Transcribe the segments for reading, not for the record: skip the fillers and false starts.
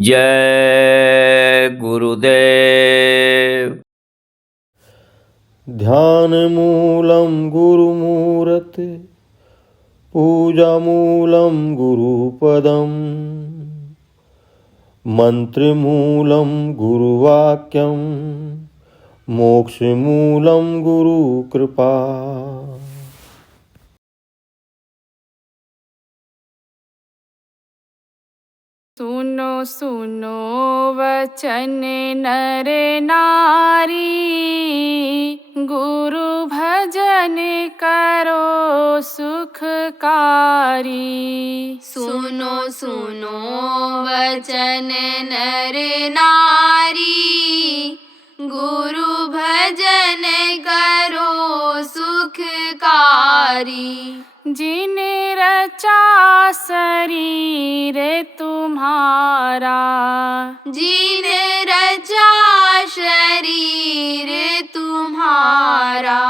जय गुरुदेव। ध्यानमूलं गुरुमूर्ते पूजामूलं गुरुपदम् मन्त्रमूलं गुरुवाक्यं मोक्षमूलं गुरुकृपा। सुनो सुनो वचन नर नारी, गुरु भजन करो सुखकारी। सुनो सुनो वचन नर नारी, गुरु भजन करो सुखकारी। जिन रचा शरीर तुम्हारा, जिन रचा शरीर तुम्हारा,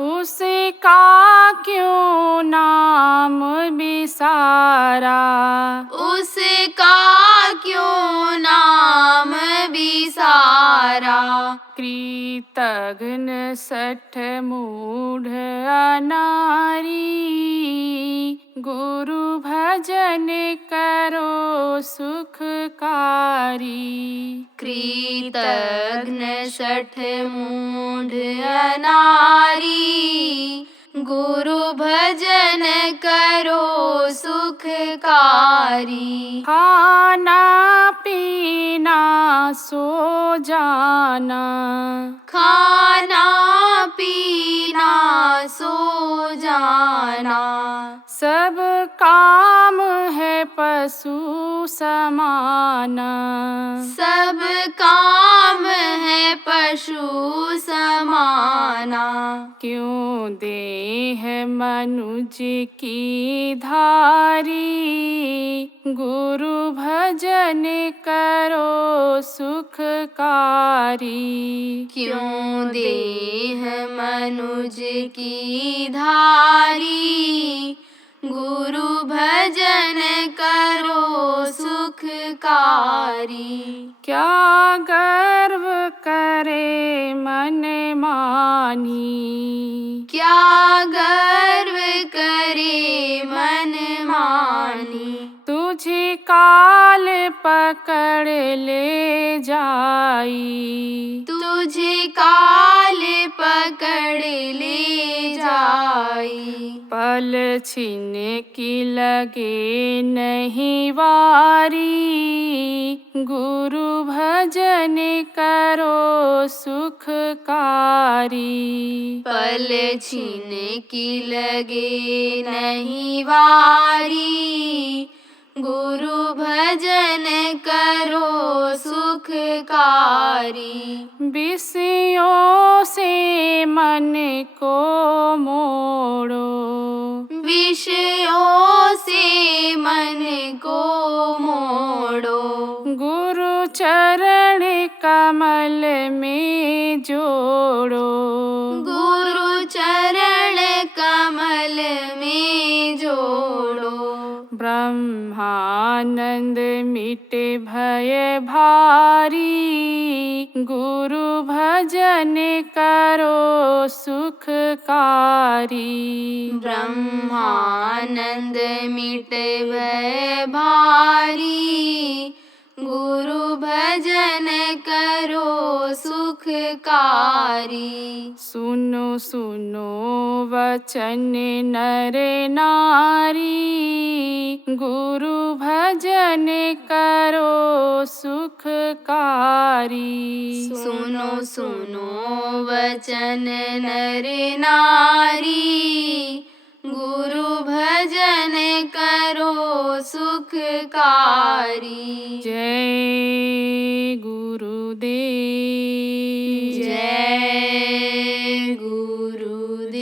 उसका क्यों नाम बिसारा। उसका क्यों नाम बिसारा। कृतघ्न सठ मूढ़ अनारी, गुरु भजन करो सुखकारी। कृतघ्न सठ मूढ़ अनारी, गुरु भजन करो सुखकारी। खाना पीना सो जाना, खाना पीना सो जाना, सब काम है पशु समाना। सब काम है पशु समाना। क्यों देह मनुज की धारी, गुरु भजन करो सुखकारी। क्यों देह मनुज की धारी, गुरु भजन करो सुखकारी। क्या गर्व करे मन मानी, क्या गर्व करे मन मानी। तुझे काल पकड़ ले जाई, तुझे काल पकड़ ले जाई। पल छिन की लगे नहीं वारी, गुरु भजन करो सुखकारी। पल छिन की लगे नहीं वारी, गुरु भजन करो सुखकारी। विषयों से मन को मोड़ो, विषयों से मन को मोड़ो। गुरु चरण कमल में जोड़ो, गुरु चरण कमल में जोड़ो। ब्रह्मानंद मिटे भय भारी, गुरु भजन करो सुखकारी। ब्रह्मानंद मिटे भय भारी, गुरु भजन करो सुखकारी। सुनो सुनो वचन नर नारी, गुरु भजन करो सुखकारी। सुनो सुनो वचन नर नारी, गुरु भजन करो सुखकारी। जय गुरुदेव। जय गुरुदेव।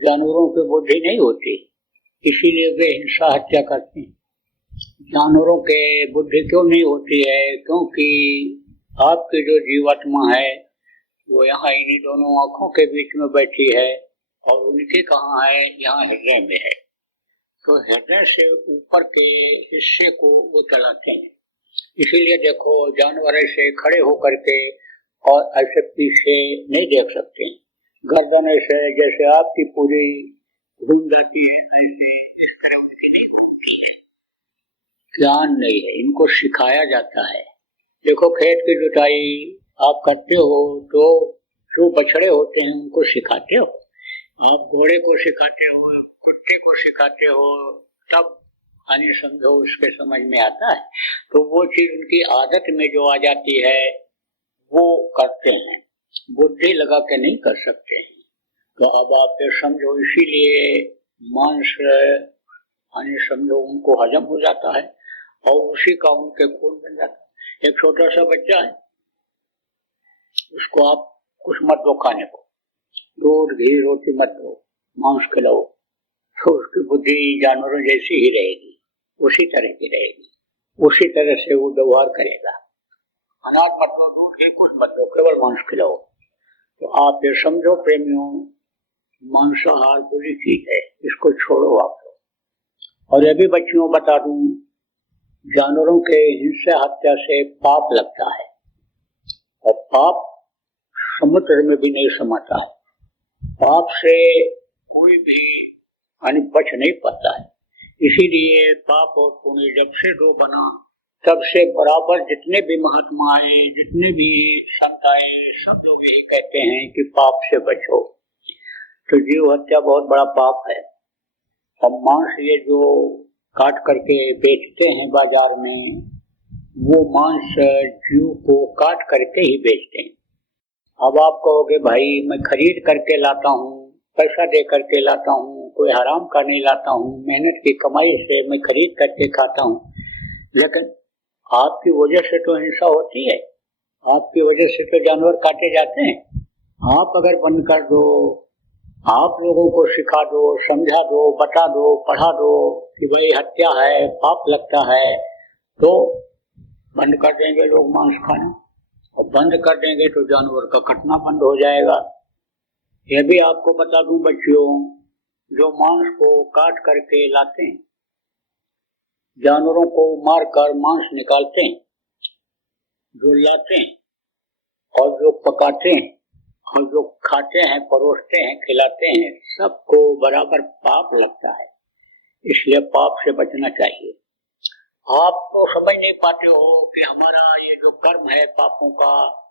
जानवरों की बुद्धि नहीं होती, इसीलिए वे हिंसा हत्या करते हैं। जानवरों के बुद्धि क्यों नहीं होती है? क्योंकि आपकी जो जीवात्मा है वो यहाँ इन्हीं दोनों आंखों के बीच में बैठी है, और उनके कहाँ है? यहाँ हृदय में है। तो हृदय से ऊपर के हिस्से को वो चलाते हैं। इसीलिए देखो, जानवर ऐसे खड़े होकर के और ऐसे पीछे नहीं देख सकते, गर्दन ऐसे जैसे आपकी पूरी घूम जाती है, ऐसे इस तरह उनकी नहीं घूमती है। ज्ञान नहीं है, इनको सिखाया जाता है। देखो, खेत की जुताई आप करते हो तो जो बछड़े होते हैं उनको सिखाते हो, आप घोड़े को सिखाते हो, कुत्ते को सिखाते हो, तब आने समझो उसके समझ में आता है। तो वो चीज उनकी आदत में जो आ जाती है वो करते हैं, बुद्धि लगा के नहीं कर सकते हैं। तो अब आप समझो, इसीलिए मांस आने समझो उनको हजम हो जाता है और उसी का उनके खून बन जाता है। एक छोटा सा बच्चा है, उसको आप कुछ मत दो खाने को, दूध घी रोटी मत दो, मांस खिलाओ, तो उसकी बुद्धि जानवरों जैसी ही रहेगी, उसी तरह की रहेगी, उसी तरह से वो व्यवहार करेगा। अनाज मत दो, दूध घी कुछ मत दो, केवल मांस खिलाओ। तो आप ये समझो प्रेमियों, मांसाहार बुरी चीज है, इसको छोड़ो आप लोग। और ये भी बच्चियों बता दूं, जानवरों के हिंसा हत्या से पाप लगता है, और पाप समुद्र में भी नहीं समाता है। पाप से कोई भी बच नहीं पाता है। इसीलिए पाप और पुण्य जब से दो बना, तब से बराबर जितने भी महात्मा आए, जितने भी संत आए, सब लोग यही कहते हैं कि पाप से बचो। तो जीव हत्या बहुत बड़ा पाप है। अब मांस ये जो काट करके बेचते हैं बाजार में, वो मांस जीव को काट करके ही बेचते हैं। अब आप कहोगे भाई मैं खरीद करके लाता हूँ, पैसा दे करके लाता हूँ, कोई हराम का नहीं लाता हूँ, मेहनत की कमाई से मैं खरीद करके खाता हूँ, लेकिन आपकी वजह से तो हिंसा होती है, आपकी वजह से तो जानवर काटे जाते हैं। आप अगर बंद कर दो, आप लोगों को सिखा दो, समझा दो, बता दो, पढ़ा दो कि भाई हत्या है, पाप लगता है, तो बंद कर देंगे लोग मांस खाना, और बंद कर देंगे तो जानवर का कटना बंद हो जाएगा। यह भी आपको बता दूं बच्चियों, जो मांस को काट करके लाते हैं, जानवरों को मार कर मांस निकालते हैं, जो लाते हैं और जो पकाते हैं और जो खाते हैं, परोसते हैं, खिलाते हैं, सबको बराबर पाप लगता है। इसलिए पाप से बचना चाहिए। आप तो समझ नहीं पाते हो कि हमारा ये जो कर्म है पापों का,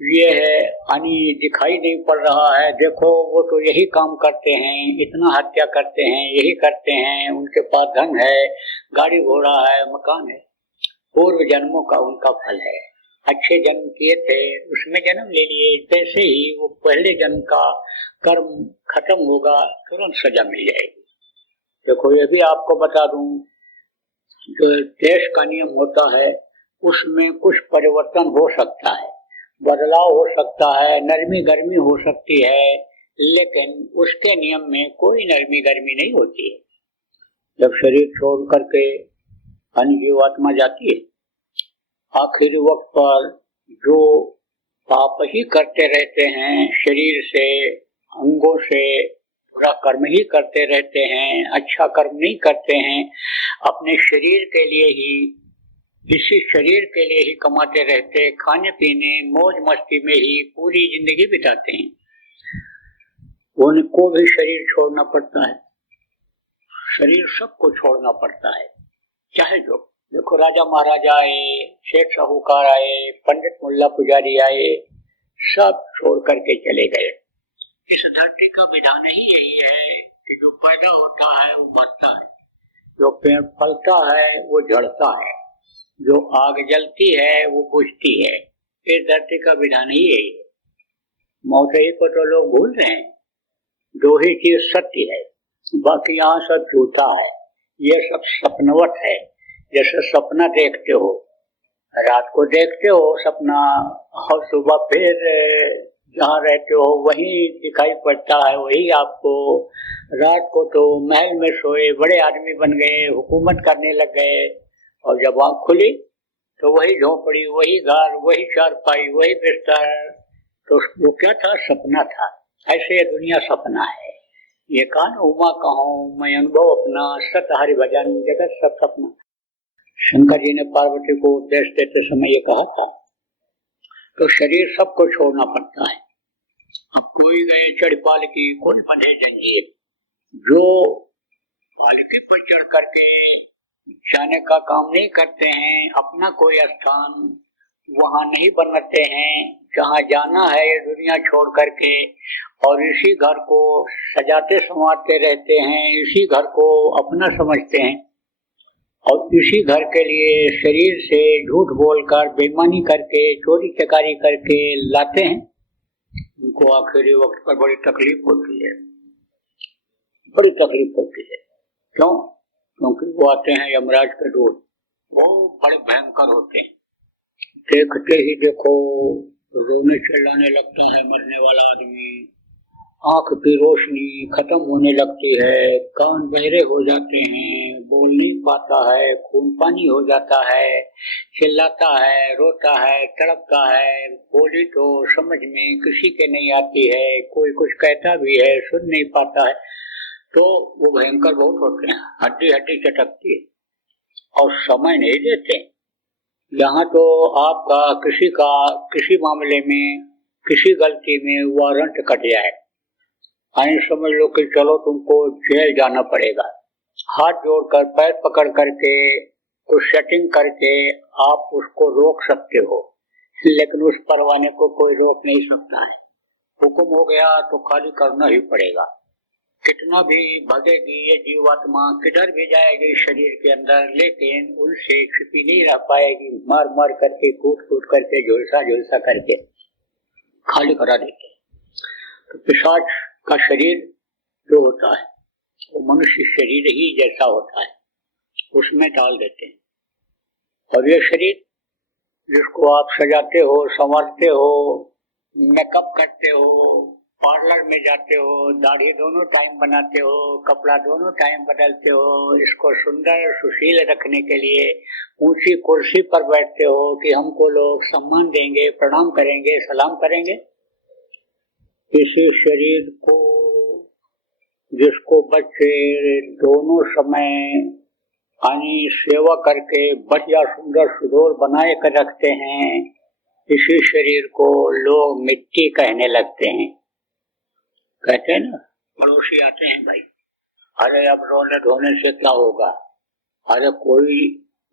ये है, यानी दिखाई नहीं पड़ रहा है। देखो वो तो यही काम करते हैं, इतना हत्या करते हैं, यही करते हैं, उनके पास धन है, गाड़ी घोड़ा है, मकान है, पूर्व जन्मों का उनका फल है। अच्छे जन्म किए थे, उसमें जन्म ले लिए, जैसे ही वो पहले जन्म का कर्म खत्म होगा, तुरंत सजा मिल जाएगी। देखो ये भी आपको बता दूं, जो देश का नियम होता है उसमें कुछ परिवर्तन हो सकता है, बदलाव हो सकता है, नरमी गर्मी हो सकती है, लेकिन उसके नियम में कोई नरमी गर्मी नहीं होती है। जब शरीर छोड़ करके अन्य जीवात्मा जाती है, आखिरी वक्त पर जो पाप ही करते रहते हैं, शरीर से, अंगों से बुरा कर्म ही करते रहते हैं, अच्छा कर्म नहीं करते हैं, अपने शरीर के लिए ही, इसी शरीर के लिए ही कमाते रहते, खाने पीने मौज मस्ती में ही पूरी जिंदगी बिताते हैं, उनको भी शरीर छोड़ना पड़ता है। शरीर सबको छोड़ना पड़ता है, चाहे जो। देखो राजा महाराजा आए, शेख साहूकार आए, पंडित मुल्ला पुजारी आए, सब छोड़ करके चले गए। इस धरती का विधान ही यही है कि जो पैदा होता है वो मरता है, जो पेड़ फलता है वो झड़ता है, जो आग जलती है वो बुझती है। इस धरती का विधान ही यही है। मौत ही को तो लोग भूल रहे हैं। दो ही चीज सत्य है, बाकी यहाँ सब झूठा है, ये सब सपनवत है। जैसे सपना देखते हो, रात को देखते हो सपना, और सुबह फिर जहाँ रहते हो वही दिखाई पड़ता है, वही आपको। रात को तो महल में सोए बड़े आदमी बन गए, हुकूमत करने लग गए, और जब आँख खुली तो वही झोपड़ी, वही घर, वही चारपाई, वही बिस्तर। तो वो क्या था? सपना था। ऐसे ये दुनिया सपना है। ये कान उमा कहूँ मैं अनुभव अपना, सत हरि भजन जगत सब सपना। शंकर जी ने पार्वती को उपदेश देते समय ये कहा था। तो शरीर सबको छोड़ना पड़ता है। अब कोई गए चढ़ पालकी, कोई बंधे जंजीर। जो पालकी पर चढ़ करके जाने का काम नहीं करते हैं, अपना कोई स्थान वहां नहीं बनाते हैं, जहाँ जाना है ये दुनिया छोड़ करके, और इसी घर को सजाते संवारते रहते हैं, इसी घर को अपना समझते हैं, और इसी घर के लिए शरीर से झूठ बोलकर, बेईमानी करके, चोरी चकारी करके लाते हैं। उनको आखिरी वक्त पर बड़ी तकलीफ होती है, बड़ी तकलीफ होती है। क्यों? क्योंकि वो आते हैं यमराज के दूत, वो बड़े भयंकर होते हैं। देखते ही देखो रोने चिल्लाने लगता है मरने वाला आदमी, आंख की रोशनी खत्म होने लगती है, कान बहरे हो जाते हैं, बोल नहीं पाता है, खून पानी हो जाता है, चिल्लाता है, रोता है, तड़पता है, बोली तो समझ में किसी के नहीं आती है, कोई कुछ कहता भी है सुन नहीं पाता है। तो वो भयंकर बहुत होते हैं, हड्डी हड्डी चटकती है, और समय नहीं देते। यहाँ तो आपका किसी मामले में, किसी गलती में वारंट कट जाए, आई समझ लो कि चलो तुमको जेल जाना पड़ेगा, हाथ जोड़कर पैर पकड़ करके कुछ सेटिंग करके आप उसको रोक सकते हो, लेकिन उस परवाने को कोई रोक नहीं सकता है। हुक्म हो गया तो खाली करना ही पड़ेगा। कितना भी भगेगी ये जीवात्मा, किधर भी जाएगी शरीर के अंदर, लेकिन उनसे छिपी नहीं रह पाएगी। मार मार करके, कूट कूट करके, झुलसा झुलसा करके खाली करा देते। तो पिशाच का शरीर जो होता है वो मनुष्य शरीर ही जैसा होता है, उसमें डाल देते हैं। और ये शरीर जिसको आप सजाते हो, संवारते हो, मेकअप करते हो, पार्लर में जाते हो, दाढ़ी दोनों टाइम बनाते हो, कपड़ा दोनों टाइम बदलते हो, इसको सुंदर सुशील रखने के लिए ऊंची कुर्सी पर बैठते हो कि हमको लोग सम्मान देंगे, प्रणाम करेंगे, सलाम करेंगे। इसी शरीर को जिसको बच्चे दोनों समय आनी सेवा करके बढ़िया सुंदर सुडौल बनाए कर रखते हैं, इसी शरीर को लोग मिट्टी कहने लगते हैं। कहते हैं ना, पड़ोसी आते हैं, भाई अरे अब रोने धोने से क्या होगा, अरे कोई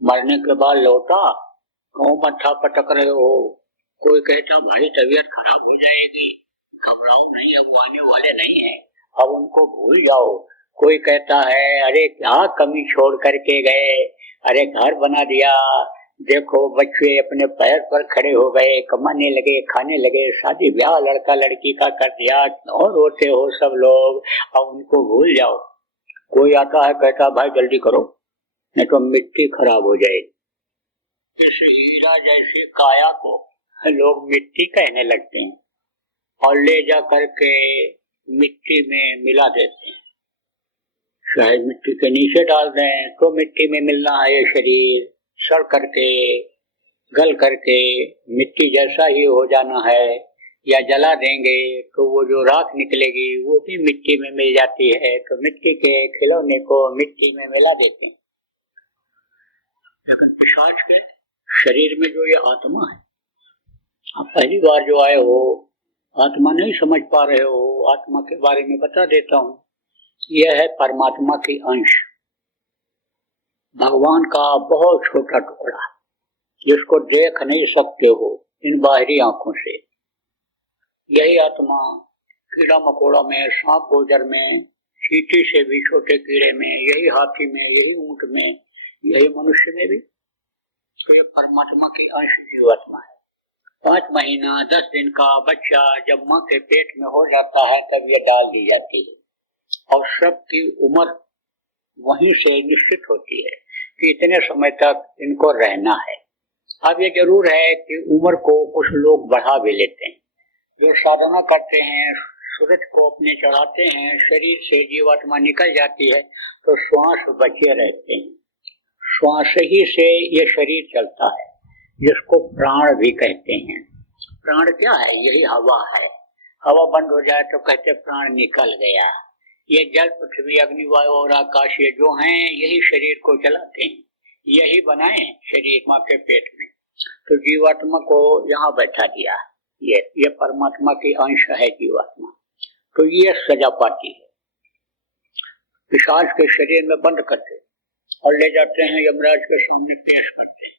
मरने के बाद लौटा, क्यों मत्था पटक रहे हो। कोई कहता भाई तबीयत खराब हो जाएगी, घबराओ नहीं, अब वो आने वाले नहीं है, अब उनको भूल जाओ। कोई कहता है अरे क्या कमी छोड़ करके गए, अरे घर बना दिया, देखो बच्चे अपने पैर पर खड़े हो गए, कमाने लगे, खाने लगे, शादी ब्याह लड़का लड़की का कर दिया, और रोते हो सब लोग, अब उनको भूल जाओ। कोई आता है कहता भाई जल्दी करो नहीं तो मिट्टी खराब हो जाएगी। इस हीरा जैसे काया को लोग मिट्टी कहने लगते हैं और ले जा करके मिट्टी में मिला देते हैं। शायद मिट्टी के नीचे डाल दें तो मिट्टी में मिलना है ये शरीर, सड़ करके गल करके मिट्टी जैसा ही हो जाना है, या जला देंगे तो वो जो राख निकलेगी वो भी मिट्टी में मिल जाती है, तो मिट्टी के खिलौने को मिट्टी में मिला देते हैं। लेकिन पिशाच के शरीर में जो ये आत्मा है, आप पहली बार जो आए हो, आत्मा नहीं समझ पा रहे हो, आत्मा के बारे में बता देता हूँ। यह है परमात्मा की अंश, भगवान का बहुत छोटा टुकड़ा, जिसको देख नहीं सकते हो इन बाहरी आंखों से। यही आत्मा कीड़ा मकोड़ा में, सांप गोजर में, चींटी से भी छोटे कीड़े में, यही हाथी में, यही ऊंट में, यही मनुष्य में भी, तो ये परमात्मा की अंश जीवात्मा है। 5 महीना 10 दिन का बच्चा जब माँ के पेट में हो जाता है तब ये डाल दी जाती है, और सबकी उम्र वहीं से निश्चित होती है कि इतने समय तक इनको रहना है। अब ये जरूर है कि उम्र को कुछ लोग बढ़ा भी लेते हैं, जो साधना करते हैं, सूरज को अपने चढ़ाते हैं, शरीर से जीवात्मा निकल जाती है तो श्वास बचे रहते हैं। श्वास ही से ये शरीर चलता है, जिसको प्राण भी कहते हैं। प्राण क्या है? यही हवा है। हवा बंद हो जाए तो कहते प्राण निकल गया। ये जल, पृथ्वी, अग्नि, वायु और आकाश ये जो हैं यही शरीर को चलाते हैं, यही बनाए शरीर माँ के पेट में। तो जीवात्मा को यहाँ बैठा दिया, ये परमात्मा की अंश है जीवात्मा। तो ये सजा पाती है। पिशाच के शरीर में बंद करते और ले जाते हैं यमराज के सामने पेश करते हैं।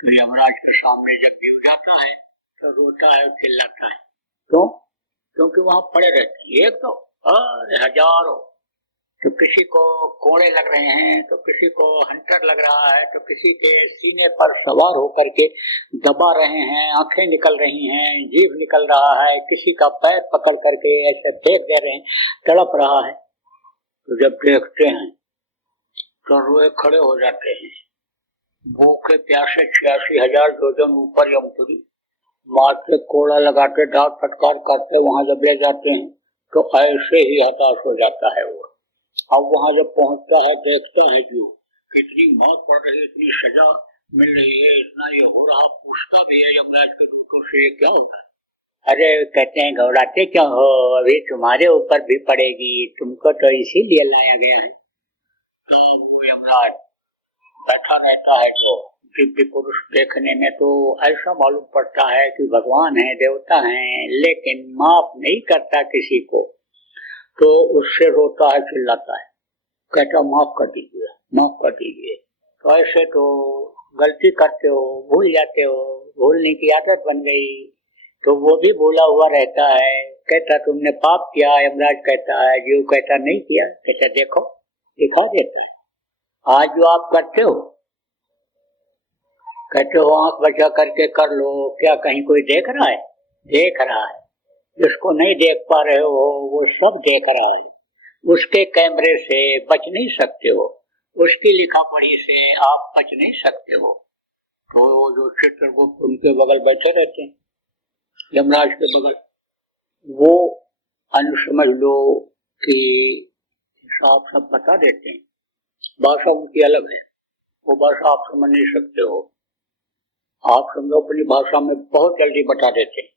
तो यमराज के सामने जब भी जाता है तो रोता है, चिल्लाता है। क्यों? क्योंकि वहां पड़े रहते हैं एक तो हजारों। तो किसी को कोड़े लग रहे हैं, तो किसी को हंटर लग रहा है, तो किसी के सीने पर सवार होकर के दबा रहे हैं, आंखें निकल रही हैं, जीभ निकल रहा है, किसी का पैर पकड़ करके ऐसे फेंक दे रहे हैं, तड़प रहा है। तो जब देखते हैं तो रोए खड़े हो जाते हैं। भूखे प्यासे 86,000 योजन ऊपर यमपुरी मारते, कोड़ा लगाते, डांट फटकार करते, वहां जब ले जाते हैं तो ऐसे ही हताश हो जाता है वो। अब वहां जब पहुंचता है, देखता है जो कितनी मौत पड़ रही है, इतनी सजा मिल रही है, इतना ये हो रहा, पूछता भी है यमराज के लोगों से ये क्या होता है। अरे कहते हैं घबराते क्यों हो, अभी तुम्हारे ऊपर भी पड़ेगी, तुमको तो इसीलिए लाया गया है। तो वो यमराज बैठा रहता है। तो दिव्य पुरुष देखने में तो ऐसा मालूम पड़ता है कि भगवान है, देवता है, लेकिन माफ नहीं करता किसी को। तो उससे रोता है, चिल्लाता है, कहता माफ कर दीजिए, माफ कर दीजिए। तो ऐसे तो गलती करते हो, भूल जाते हो, भूलने की आदत बन गई। तो वो भी भूला हुआ रहता है। कहता तुमने पाप किया, यमराज कहता है, जीव कहता नहीं किया। कहता देखो दिखा देते हैं, आज जो आप करते हो, कहते हो आंख बचा करके कर लो, क्या कहीं कोई देख रहा है? देख रहा है। जिसको नहीं देख पा रहे हो वो सब देख रहा है। उसके कैमरे से बच नहीं सकते हो, उसकी लिखा पढ़ी से आप बच नहीं सकते हो। तो जो चित्रगुप्त उनके बगल बैठे रहते हैं, यमराज के बगल, वो समझ लो कि हिसाब सब बता देते हैं। भाषा उनकी अलग है, वो भाषा आप समझ नहीं सकते हो। आप समझो अपनी भाषा में बहुत जल्दी बता देते हैं।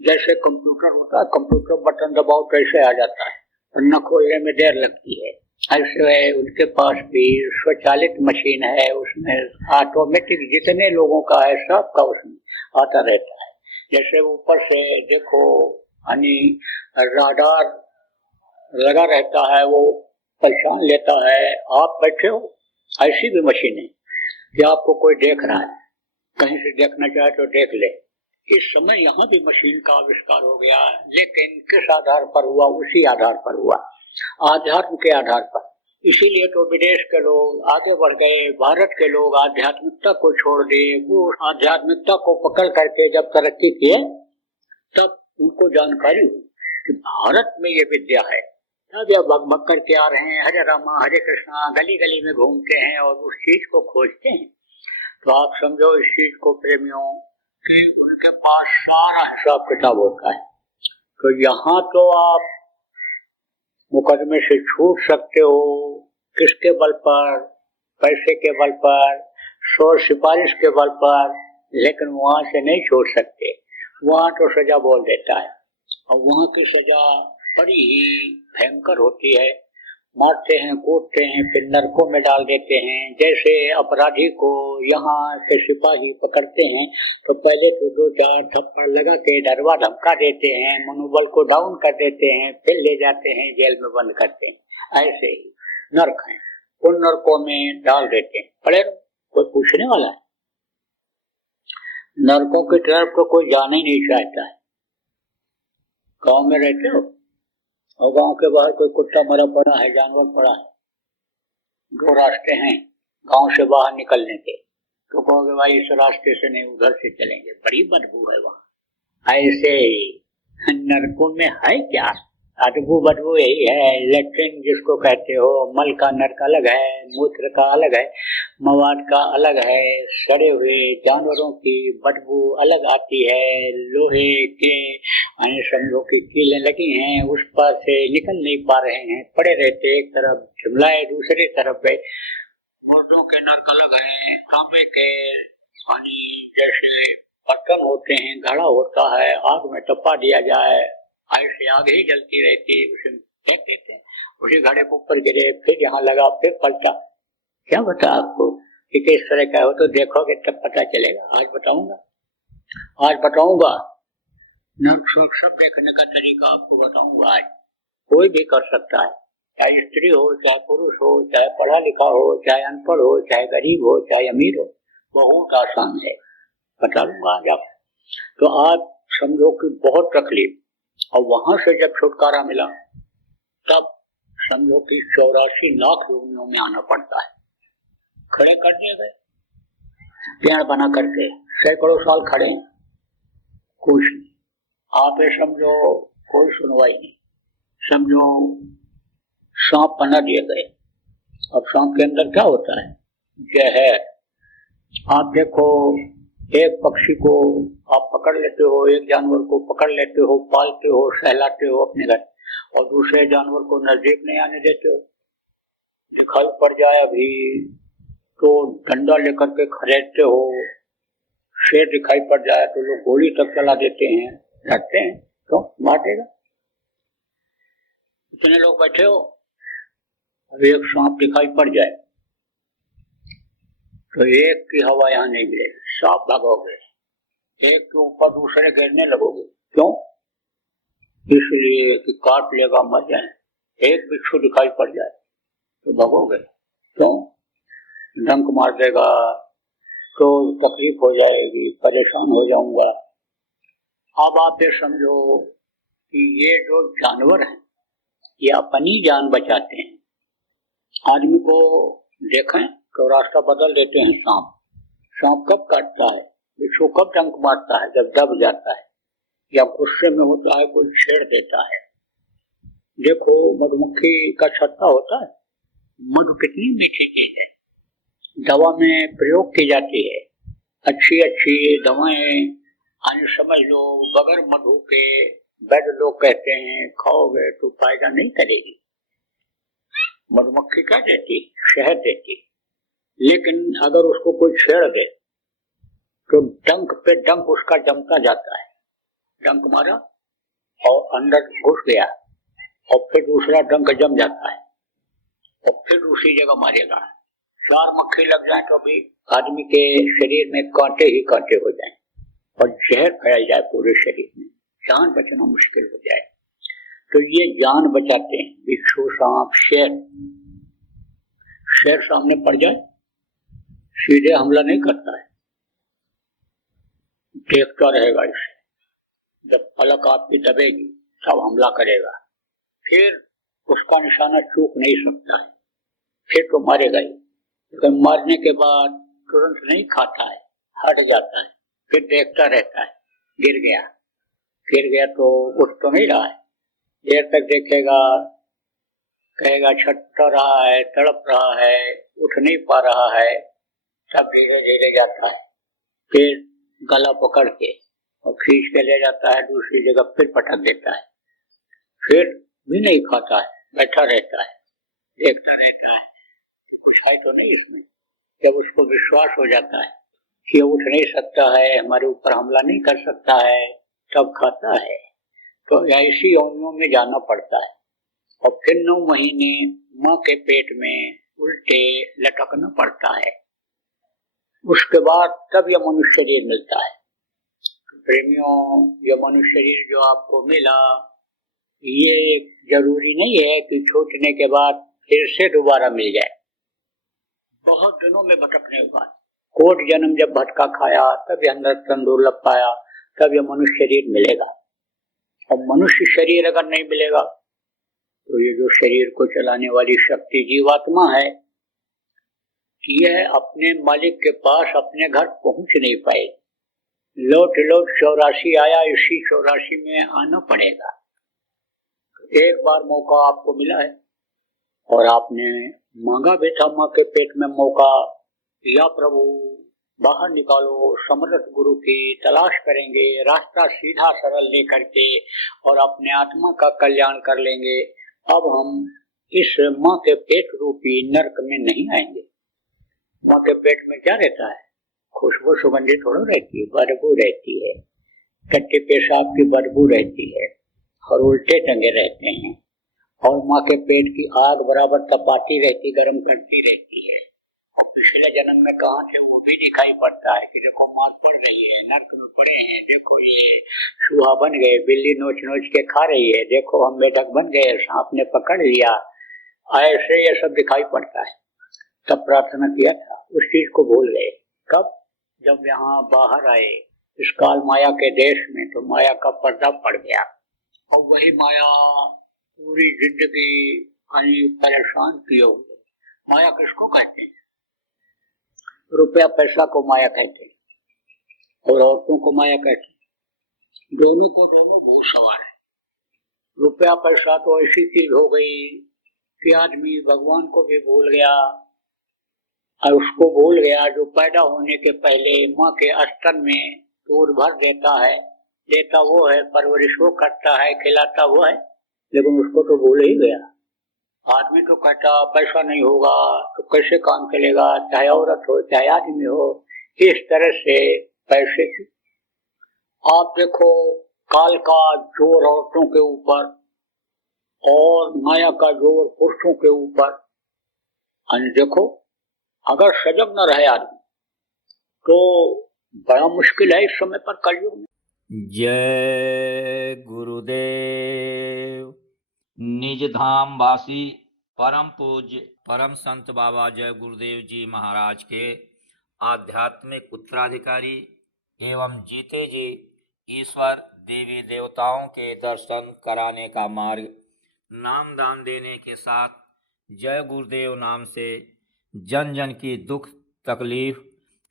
जैसे कंप्यूटर होता है, कंप्यूटर बटन दबाओ कैसे आ जाता है, न खोलने में देर लगती है। ऐसे उनके पास भी स्वचालित मशीन है, उसमें ऑटोमेटिक जितने लोगों का है सबका उसमें आता रहता है। जैसे ऊपर से देखो राडार लगा रहता है, वो पहचान लेता है आप बैठे हो। ऐसी भी मशीन है कि आपको कोई देख रहा है, कहीं से देखना चाहे तो देख ले। इस समय यहाँ भी मशीन का आविष्कार हो गया, लेकिन किस आधार पर हुआ? उसी आधार पर हुआ, आध्यात्म के आधार पर। इसीलिए तो विदेश के लोग आगे बढ़ गए, भारत के लोग आध्यात्मिकता को छोड़ दिए। वो आध्यात्मिकता को पकड़ करके जब तरक्की किए तब उनको जानकारी हुई कि भारत में ये विद्या है। तब यह भग करके आ रहे हैं, हरे रामा हरे कृष्णा, गली गली में घूमते हैं और उस चीज को खोजते हैं। तो आप समझो इस चीज को प्रेमियों कि उनके पास सारा हिसाब किताब होता है। तो यहाँ तो आप मुकदमे से छूट सकते हो, किसके बल पर? पैसे के बल पर, शोर सिफारिश के बल पर, लेकिन वहां से नहीं छोड़ सकते। वहां तो सजा बोल देता है, और वहां की सजा बड़ी ही भयंकर होती है। मारते हैं, कूटते हैं, फिर नरकों में डाल देते हैं। जैसे अपराधी को यहाँ के सिपाही पकड़ते हैं तो पहले तो 2-4 थप्पड़ लगा के डरवा धमका देते हैं, मनोबल को डाउन कर देते हैं, फिर ले जाते हैं जेल में बंद करते हैं। ऐसे ही नर्क है, उन नरकों में डाल देते हैं। पड़े कोई पूछने वाला है? नरकों की तरफ तो कोई जाना ही नहीं चाहता है। गाँव में रहते हो और गांव के बाहर कोई कुत्ता मरा पड़ा है, जानवर पड़ा है, 2 रास्ते हैं गांव से बाहर निकलने के, तो कहोगे भाई इस रास्ते से नहीं उधर से चलेंगे, बड़ी बदबू है वहां। ऐसे नरकों में है क्या? अदबू बदबू यही है। लेट्रिन जिसको कहते हो, मल का नर का अलग है, मूत्र का अलग है, मवाद का अलग है। सड़े हुए जानवरों की बदबू अलग आती है। लोहे के यानी समझो की कीलें लगी हैं, उस पर से निकल नहीं पा रहे हैं, पड़े रहते एक तरफ, झुमलाए दूसरी तरफ है। मुर्दों के नर अलग है, तांबे के पानी जैसे बर्तन होते हैं, घड़ा होता है, आग में टपा दिया जाए, ऐसे आग ही जलती रहती है, उसे फेंक देते हैं, उसी घड़े के ऊपर गिरे, फिर यहाँ लगा, फिर पलटा। क्या बता आपको कि किस तरह का हो, तो देखोगे तब पता चलेगा। आज बताऊंगा सब देखने का तरीका आपको बताऊंगा। आज कोई भी कर सकता है, चाहे स्त्री हो, चाहे पुरुष हो, चाहे पढ़ा लिखा हो, चाहे अनपढ़ हो, चाहे गरीब हो, चाहे अमीर हो, बहुत आसान है, बता दूंगा आज आप। तो आप समझो कि बहुत तकलीफ, और वहां से जब छुटकारा मिला तब समझो कि 84 लाख योनियों में आना पड़ता है। खड़े कर दिए गए पेड़ बना करके, सैकड़ों साल खड़े, कुछ नहीं। आप ये समझो कोई सुनवाई नहीं, समझो सांप बना दिए गए। अब सांप के अंदर क्या होता है? जहर। आप देखो, एक पक्षी को आप पकड़ लेते हो, एक जानवर को पकड़ लेते हो, पालते हो, सहलाते हो अपने घर, और दूसरे जानवर को नजदीक नहीं आने देते हो। दिखाई पड़ जाए अभी तो डंडा लेकर के खरीदते हो, शेर दिखाई पड़ जाए तो लोग गोली तक चला देते हैं, डरते हैं, तो मार देगा। इतने लोग बैठे हो, अभी एक सांप दिखाई पड़ जाए तो एक की हवा यहाँ नहीं मिलेगी, सांप भागोगे, एक के ऊपर दूसरे गिरने लगोगे। क्यों? इसलिए कि काट लेगा, मर जाए। एक बिच्छू दिखाई पड़ जाए तो भागोगे। क्यों? डंक मार देगा तो तकलीफ हो जाएगी, परेशान हो जाऊंगा। अब आप ये समझो कि ये जो जानवर हैं ये अपनी जान बचाते हैं। आदमी को देखें तो रास्ता बदल देते हैं सांप। सांप कब काटता है, बिच्छू कब डंक मारता है? जब दब जाता है या गुस्से में होता है, कोई छेड़ देता है। देखो मधुमक्खी का छत्ता होता है, मधु कितनी मीठी चीज है, दवा में प्रयोग की जाती है। अच्छी अच्छी दवाएं समझ लो, बगैर मधु के वैद्य लोग कहते हैं खाओगे तो फायदा नहीं करेगी। मधुमक्खी क्या देती? शहद देती। लेकिन अगर उसको कोई छेड़ दे तो डंक पे डंक उसका जमता जाता है। डंक मारा और अंदर घुस गया, और फिर दूसरा डंक जम जाता है, और फिर दूसरी जगह मारेगा। 4 मक्खी लग जाए तो भी आदमी के शरीर में कांटे ही कांटे हो जाए और जहर फैल जाए पूरे शरीर में, जान बचना मुश्किल हो जाए। तो ये जान बचाते हैं बिच्छू, सांप, शेर। शेर सामने पड़ जाए सीधे हमला नहीं करता है, देखता रहेगा इसे। जब पलक आपकी दबेगी तब हमला करेगा, फिर उसका निशाना चूक नहीं सकता है, फिर तो मारेगा ही। लेकिन मारने के बाद तुरंत नहीं खाता है, हट जाता है, फिर देखता रहता है। गिर गया तो उठ तो नहीं रहा है, देर तक देखेगा, कहेगा छटता रहा है, तड़प रहा है, उठ नहीं पा रहा है, सब धीरे धीरे जाता है, फिर गला पकड़ के और खींच के ले जाता है दूसरी जगह, फिर पटक देता है, फिर भी नहीं खाता है, बैठा रहता है, देखता रहता है कि कुछ है तो नहीं इसमें। जब उसको विश्वास हो जाता है कि उठ नहीं सकता है, हमारे ऊपर हमला नहीं कर सकता है, तब खाता है। तो ऐसी योनियों में जाना पड़ता है, और फिर 9 महीने माँ के पेट में उल्टे लटकना पड़ता है। उसके बाद तब यह मनुष्य शरीर मिलता है। प्रेमियों, यह मनुष्य शरीर जो आपको मिला, ये जरूरी नहीं है कि छूटने के बाद फिर से दोबारा मिल जाए। बहुत दिनों में भटकने के बाद, कोट जन्म जब भटका खाया, तब यह अंदर दुर्लभ पाया, तब यह मनुष्य शरीर मिलेगा। और मनुष्य शरीर अगर नहीं मिलेगा तो ये जो शरीर को चलाने वाली शक्ति जीवात्मा है, यह अपने मालिक के पास अपने घर पहुंच नहीं पाए। लौट 84 आया, इसी 84 में आना पड़ेगा। एक बार मौका आपको मिला है और आपने मांगा भी था माँ के पेट में मौका, या प्रभु बाहर निकालो, समर्थ गुरु की तलाश करेंगे, रास्ता सीधा सरल लेकर के और अपने आत्मा का कल्याण कर लेंगे। अब हम इस माँ के पेट रूपी नरक में नहीं आएंगे। माँ के पेट में क्या रहता है? खुशबू सुगंधी थोड़ा रहती है, बदबू रहती है, कच्चे पेशाब की बदबू रहती है और उल्टे टंगे रहते हैं, और माँ के पेट की आग बराबर तपाती रहती, गर्म करती रहती है। और पिछले जन्म में कहाँ थे वो भी दिखाई पड़ता है कि देखो माँ पड़ रही है, नरक में पड़े हैं, देखो ये चूहा बन गए, बिल्ली नोच नोच के खा रही है, देखो हम मेढक बन गए, सांप ने पकड़ लिया, ऐसे ये सब दिखाई पड़ता है। तब प्रार्थना किया था, उस चीज को भूल गए। कब? जब यहाँ बाहर आए इस काल माया के देश में, तो माया का पर्दा पड़ गया और वही माया पूरी जिंदगी परेशान किए हुए। माया किसको कहते हैं? रुपया पैसा को माया कहते हैं और औरतों को माया कहते हैं। दोनों को दोनों भूत सवार है। रुपया पैसा तो ऐसी चीज हो गई कि आदमी भगवान को भी भूल गया, और उसको भूल गया जो पैदा होने के पहले माँ के स्तन में दूध भर देता है, देता वो है, परवरिश वो करता है, खिलाता वो है, लेकिन उसको तो भूल ही गया। आदमी तो कहता पैसा नहीं होगा तो कैसे काम चलेगा, चाहे औरत हो चाहे आदमी हो। इस तरह से पैसे की आप देखो, काल का जोर औरतों के ऊपर और माया का जोर पुरुषों के ऊपर। देखो अगर सजग न रहे आदमी तो बड़ा मुश्किल है इस समय पर कलयुग में। जय गुरुदेव। निज धाम वासी परम पूज्य परम संत बाबा जय गुरुदेव जी महाराज के आध्यात्मिक उत्तराधिकारी एवं जीते जी ईश्वर देवी देवताओं के दर्शन कराने का मार्ग नाम दान देने के साथ जय गुरुदेव नाम से जन जन की दुख तकलीफ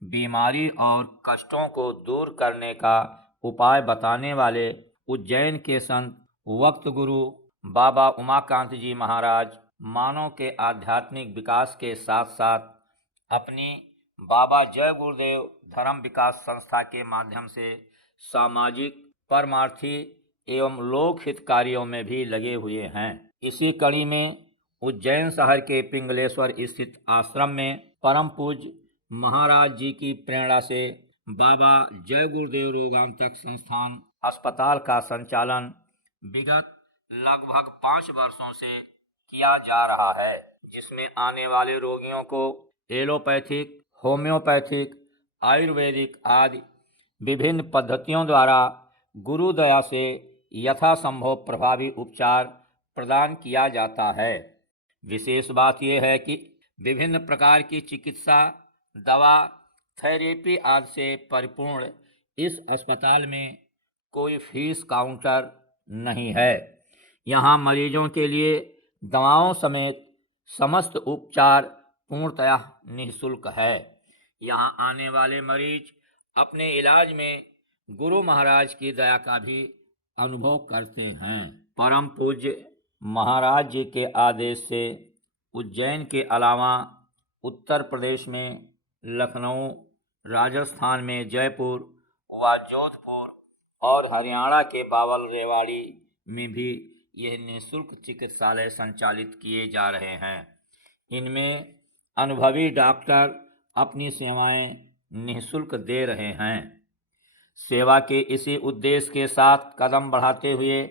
बीमारी और कष्टों को दूर करने का उपाय बताने वाले उज्जैन के संत वक्त गुरु बाबा उमाकांत जी महाराज मानव के आध्यात्मिक विकास के साथ साथ अपनी बाबा जय गुरुदेव धर्म विकास संस्था के माध्यम से सामाजिक परमार्थी एवं लोक हित कार्यों में भी लगे हुए हैं। इसी कड़ी में उज्जैन शहर के पिंगलेश्वर स्थित आश्रम में परम पूज्य महाराज जी की प्रेरणा से बाबा जय गुरुदेव रोगांतक संस्थान अस्पताल का संचालन विगत लगभग 5 वर्षों से किया जा रहा है, जिसमें आने वाले रोगियों को एलोपैथिक, होम्योपैथिक, आयुर्वेदिक आदि विभिन्न पद्धतियों द्वारा गुरु दया से यथासंभव प्रभावी उपचार प्रदान किया जाता है। विशेष बात यह है कि विभिन्न प्रकार की चिकित्सा, दवा, थेरेपी आदि से परिपूर्ण इस अस्पताल में कोई फीस काउंटर नहीं है। यहाँ मरीजों के लिए दवाओं समेत समस्त उपचार पूर्णतः निःशुल्क है। यहाँ आने वाले मरीज अपने इलाज में गुरु महाराज की दया का भी अनुभव करते हैं। परम पूज्य महाराज जी के आदेश से उज्जैन के अलावा उत्तर प्रदेश में लखनऊ, राजस्थान में जयपुर व जोधपुर और हरियाणा के बावल रेवाड़ी में भी यह निःशुल्क चिकित्सालय संचालित किए जा रहे हैं। इनमें अनुभवी डॉक्टर अपनी सेवाएं निःशुल्क दे रहे हैं। सेवा के इसी उद्देश्य के साथ कदम बढ़ाते हुए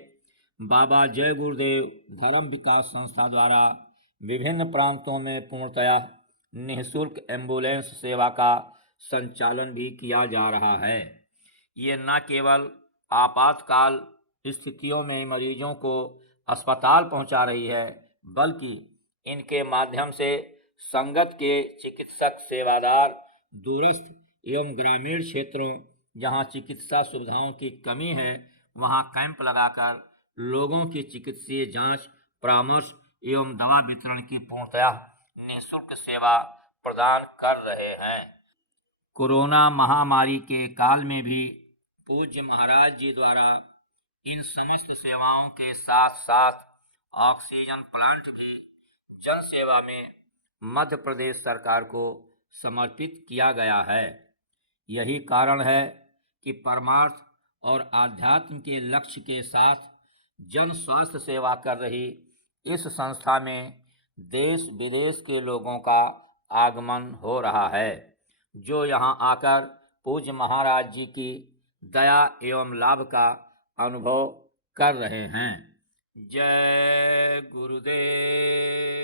बाबा जय गुरुदेव धर्म विकास संस्था द्वारा विभिन्न प्रांतों में पूर्णतया निःशुल्क एम्बुलेंस सेवा का संचालन भी किया जा रहा है। ये न केवल आपातकाल स्थितियों में मरीजों को अस्पताल पहुंचा रही है, बल्कि इनके माध्यम से संगत के चिकित्सक सेवादार दूरस्थ एवं ग्रामीण क्षेत्रों जहां चिकित्सा सुविधाओं की कमी है, वहां कैंप लगाकर लोगों की चिकित्सीय जांच, परामर्श एवं दवा वितरण की पूर्णतया निःशुल्क सेवा प्रदान कर रहे हैं। कोरोना महामारी के काल में भी पूज्य महाराज जी द्वारा इन समस्त सेवाओं के साथ साथ ऑक्सीजन प्लांट भी जन सेवा में मध्य प्रदेश सरकार को समर्पित किया गया है। यही कारण है कि परमार्थ और आध्यात्म के लक्ष्य के साथ जन स्वास्थ्य सेवा कर रही इस संस्था में देश विदेश के लोगों का आगमन हो रहा है, जो यहाँ आकर पूज्य महाराज जी की दया एवं लाभ का अनुभव कर रहे हैं। जय गुरुदेव।